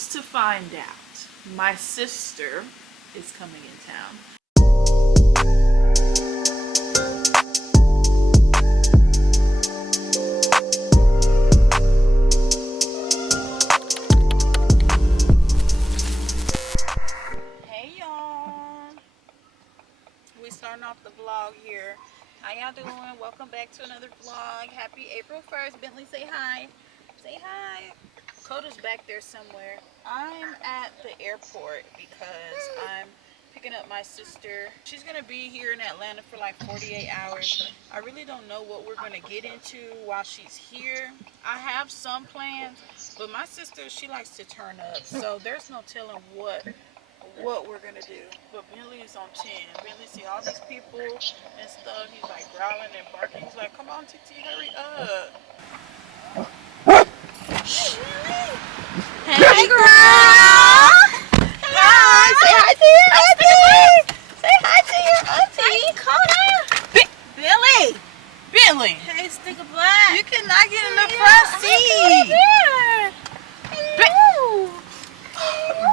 comes to find out, my sister is coming in town. Hey y'all, we starting off the vlog here. How y'all doing? Welcome back to another vlog. Happy April 1st. Bentley, say hi. Say hi. Coda's back there somewhere. I'm at the airport because I'm picking up my sister. She's gonna be here in Atlanta for like 48 hours. I really don't know what we're gonna get into while she's here. I have some plans, but my sister, she likes to turn up, so there's no telling what we're gonna do. But Bentley is on 10. Bentley see all these people and stuff. He's like growling and barking. He's like, come on, TT, hurry up. Hey, girl. Hi. Say hi to your auntie. Say hi to your auntie. Coda. Bentley. Bentley. Hey, stick of black. You cannot get in the front seat.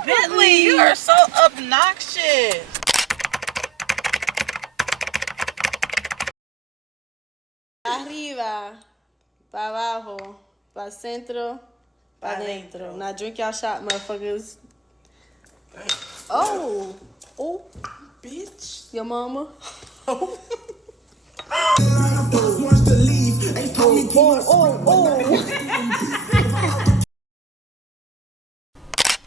Bentley, you are so obnoxious. Arriba, para abajo, para centro, para dentro. Now drink y'all shot, motherfuckers. Oh, Bitch. your mama. Oh.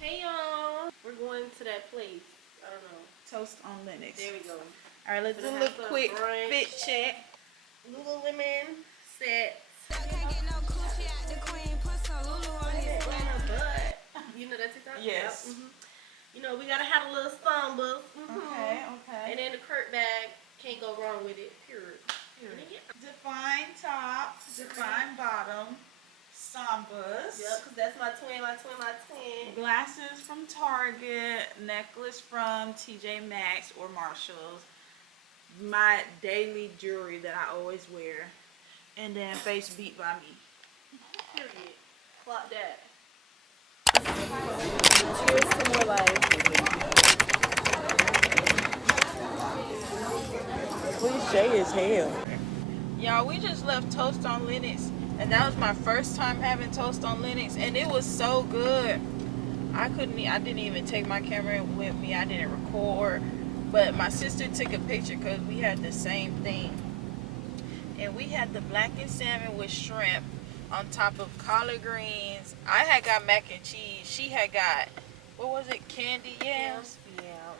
Hey y'all, we're going to that place. I don't know. Toast on Linux. There we go. All right, let's do a little quick fit check. Lululemon set. You know that TikTok? Yes. Yep. You know, we gotta have a little samba. Okay. And then the Kurt bag, can't go wrong with it. Period. Define top, define bottom, sambas. Yep, because that's my twin. Glasses from Target, necklace from TJ Maxx or Marshalls, my daily jewelry that I always wear, and then face beat by me. Period. Clock that. Cheers to more life. Cliche as hell. Y'all, we just left Toast on Linux, and that was my first time having Toast on Linux, and it was so good. I didn't even take my camera with me. I didn't record, but my sister took a picture because we had the same thing. And we had the blackened salmon with shrimp on top of collard greens. I had got mac and cheese. She had got, what was it, candy yams? Yeah.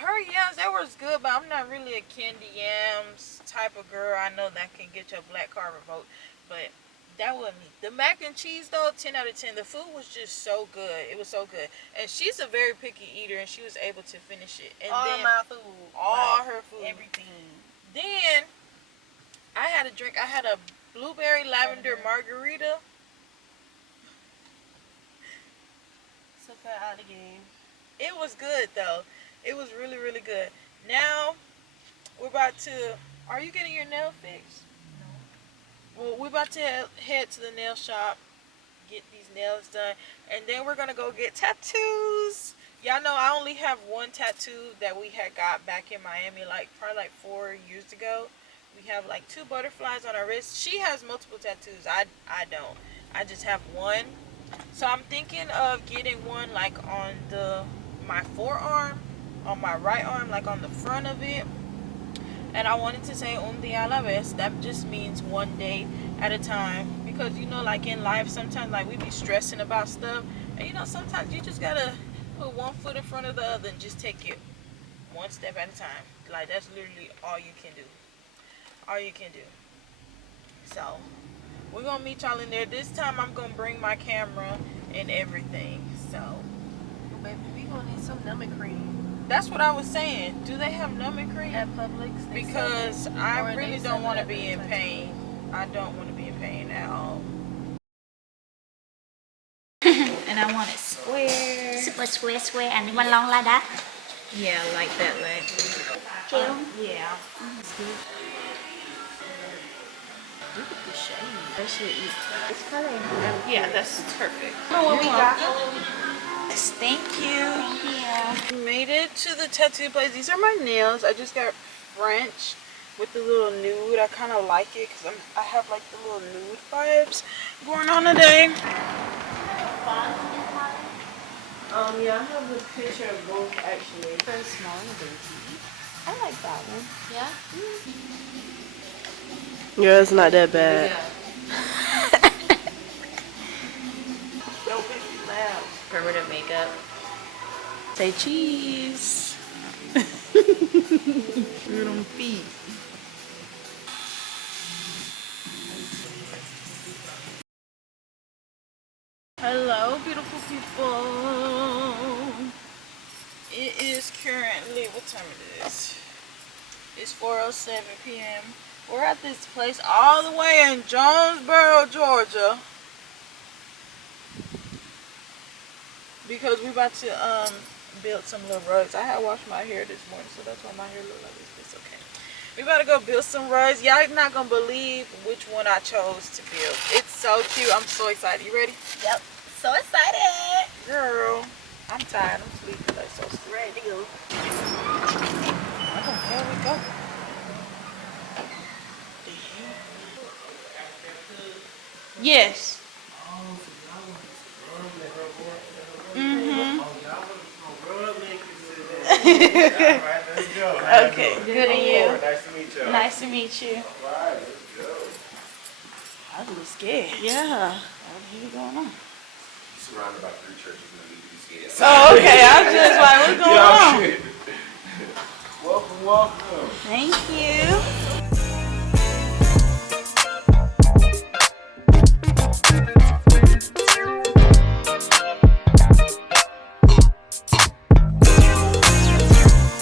Her yams, that was good, but I'm not really a candy yams type of girl. I know that can get your black card revoked, but that wasn't me. The mac and cheese though, 10 out of 10. The food was just so good. It was so good. And she's a very picky eater, and she was able to finish it. And All then my food. all like, her food. Everything. Then I had a drink. I had a blueberry lavender margarita. Took her out of the game. It was good though. It was really, really good. Now we're about to. Are you getting your nail fixed? No. Well, we're about to head to the nail shop, get these nails done, and then we're gonna go get tattoos. Y'all know I only have one tattoo that we had got back in Miami, probably like 4 years ago. We have like 2 butterflies on our wrist. She has multiple tattoos. I don't. I just have one. So I'm thinking of getting one like on my forearm, on my right arm, like on the front of it. And I wanted to say un día a la vez. That just means one day at a time. Because you know, like in life, sometimes like we be stressing about stuff, and you know, sometimes you just gotta put one foot in front of the other and just take it one step at a time. Like that's literally all you can do. All you can do. So we're gonna meet y'all in there. This time I'm gonna bring my camera and everything. So Baby, we gonna need some numbing cream. that's what I was saying. Do they have numbing cream? At Publix. Because I really don't want to be in pain. I don't want to be in pain at all. And I want it square. Super square and one long like that. Yeah, like that leg. Cute. Yeah. Look at the shade. That shit is. It's color. Yeah, that's perfect. You know what we got? Thank you. Thank you. We made it to the tattoo place. These are my nails. I just got French with the little nude. I kind of like it because I have like the little nude vibes going on today. Yeah, I have a picture of both actually. Very small and dainty. I like that one. Yeah. Yeah, it's not that bad. Don't make me laugh. Permanent makeup. Say cheese. Look at them feet. Hello, beautiful people. It is currently, what time it is? It's 4:07 p.m. We're at this place all the way in Jonesboro, Georgia, because we're about to build some little rugs. I had washed my hair this morning, so that's why my hair look like this. It's okay. We about to go build some rugs. Y'all not gonna believe which one I chose to build. It's so cute. I'm so excited. You ready? Yep. So excited. Girl, I'm tired. I'm sleepy. Like so sleepy. Ready to go. Oh, here we go. Yes. Okay. Good and you? Nice to meet you. Nice to meet you. Alright, let's go. I was a little scared. Yeah. What's going on? Surrounded by 3 churches and you be scared. Oh, okay. I was just like, what's going on? Welcome, welcome. Thank you.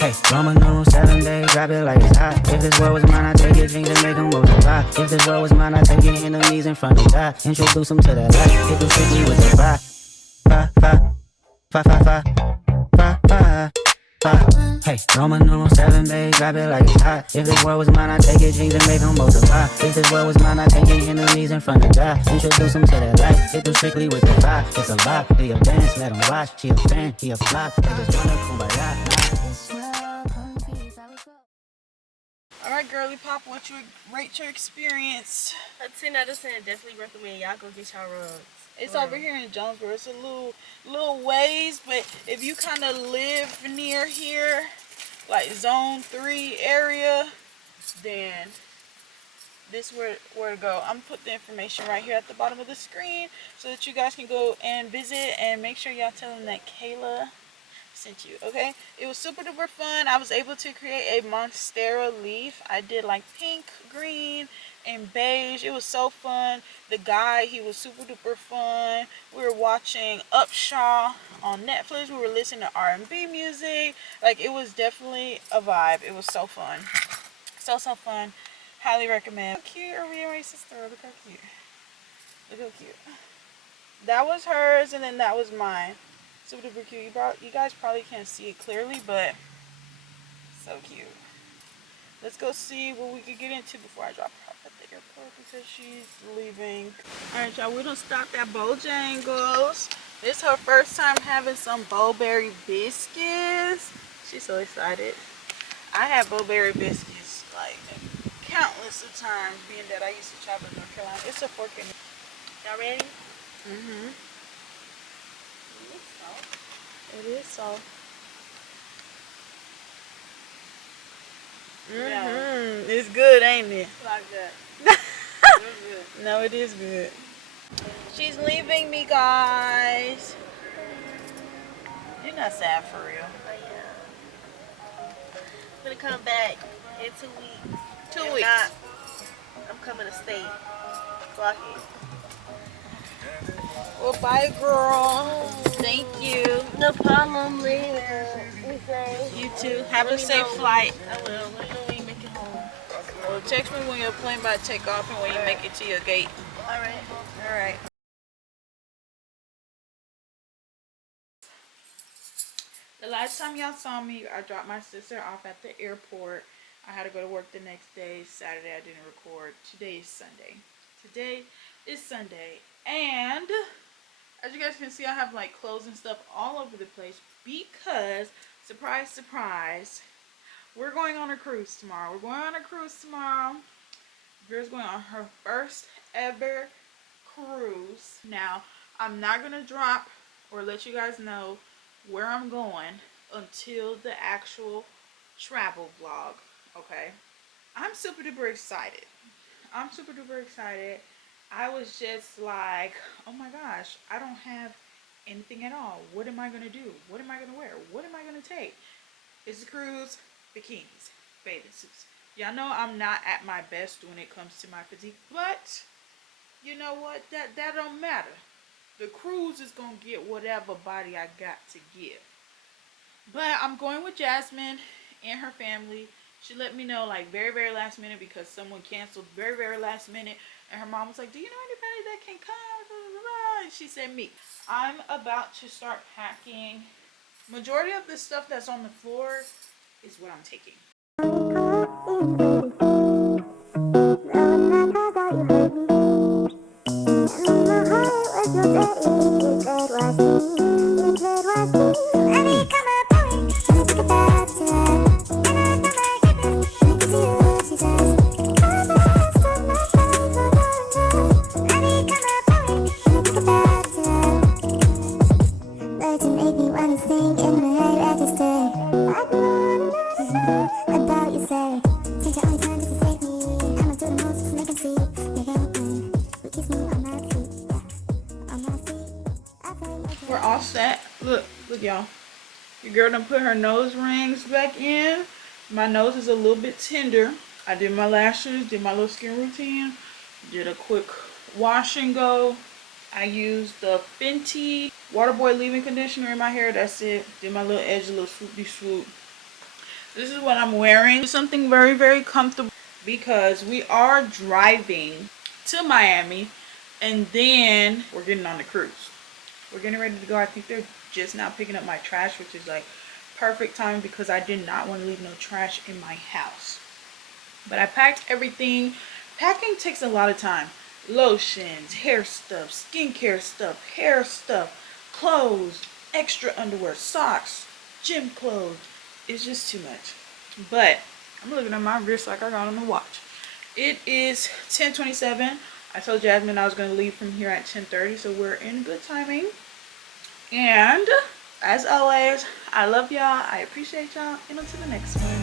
Hey, Roman numeral 7 days, drop it like it's hot. If this world was mine, I'd take it, dreams and make them multiply. If this world was mine, I'd take your enemies in front of God. Introduce them to that light, hit them strictly with the fire. Fire, fire, fire, fire, fire, fire, fire. Hey, Roman numeral 7 days, drop it like it's hot. If this world was mine, I'd take your dreams and make them multiply. If this world was mine, I'd take your enemies in front of God. Introduce them to that light, hit them strictly with the fire. It's a vibe, do your dance, let them watch. She a fan, he a flop, they just wanna kumbaya. Alright, girly pop, what you rate your experience? A 10 out of 10. Definitely recommend y'all go get y'all rugs. It's over here in Jonesboro. It's a little ways, but if you kind of live near here, like zone 3 area, then this where to go. I'm gonna put the information right here at the bottom of the screen so that you guys can go and visit, and make sure y'all tell them that Kayla sent you. Okay, it was super duper fun. I was able to create a monstera leaf. I did like pink, green, and beige. It was so fun. The guy, he was super duper fun. We were watching Upshaw on Netflix. We were listening to R&B music. Like, it was definitely a vibe. It was so fun. So fun. Highly recommend. How cute are we and my sister? Look how cute. Look how cute. That was hers, and then that was mine. Super duper cute. You guys probably can't see it clearly, but so cute. Let's go see what we could get into before I drop her off at the airport because she's leaving. Alright, y'all, we done stopped at Bojangles. This is her first time having some Bowberry biscuits. She's so excited. I had Bowberry biscuits like countless of times, being that I used to travel to North Carolina. It's a fork in it. Y'all ready? Mm-hmm. It is soft. Mm-hmm. It's good, ain't it? Like that. No, it is good. She's leaving me, guys. You're not sad for real. I'm gonna come back in 2 weeks. 2 If weeks. not, I'm coming to stay. Fuck it. Well, bye, girl. Thank you. No problem, later. You too. Have a safe flight. I will. Let me know when you make it home. Well, text me when your plane about to take off and when you make it to your gate. Alright. All right. The last time y'all saw me, I dropped my sister off at the airport. I had to go to work the next day. Saturday, I didn't record. Today is Sunday. And As you guys can see, I have like clothes and stuff all over the place because, surprise, surprise, we're going on a cruise tomorrow. Girl's going on her first ever cruise. Now, I'm not going to drop or let you guys know where I'm going until the actual travel vlog, okay? I'm super duper excited. I was just like, oh my gosh, I don't have anything at all. What am I going to do? What am I going to wear? What am I going to take? It's a cruise, bikinis, bathing suits. Y'all know I'm not at my best when it comes to my physique, but you know what? That don't matter. The cruise is going to get whatever body I got to give. But I'm going with Jasmine and her family. She let me know like very, very last minute because someone canceled very, very last minute. And her mom was like, do you know anybody that can come? And she said me. I'm about to start packing. Majority of the stuff that's on the floor is what I'm taking. We're all set. Look y'all. Your girl done put her nose rings back in. My nose is a little bit tender. I did my lashes, did my little skin routine, did a quick wash and go. I used the Fenty Waterboy leave-in conditioner in my hair. That's it. Did my little edge, a little swoopy swoop. This is what I'm wearing. Something very, very comfortable because we are driving to Miami and then we're getting on the cruise. We're getting ready to go. I think they're just now picking up my trash, which is like perfect time because I did not want to leave no trash in my house. But I packed everything. Packing takes a lot of time. Lotions, hair stuff, skincare stuff, hair stuff, clothes, extra underwear, socks, gym clothes. It's just too much. But I'm looking at my wrist like I got on the watch. It is 10:27. I told Jasmine I was going to leave from here at 10:30, so we're in good timing. And as always, I love y'all. I appreciate y'all. And until the next one.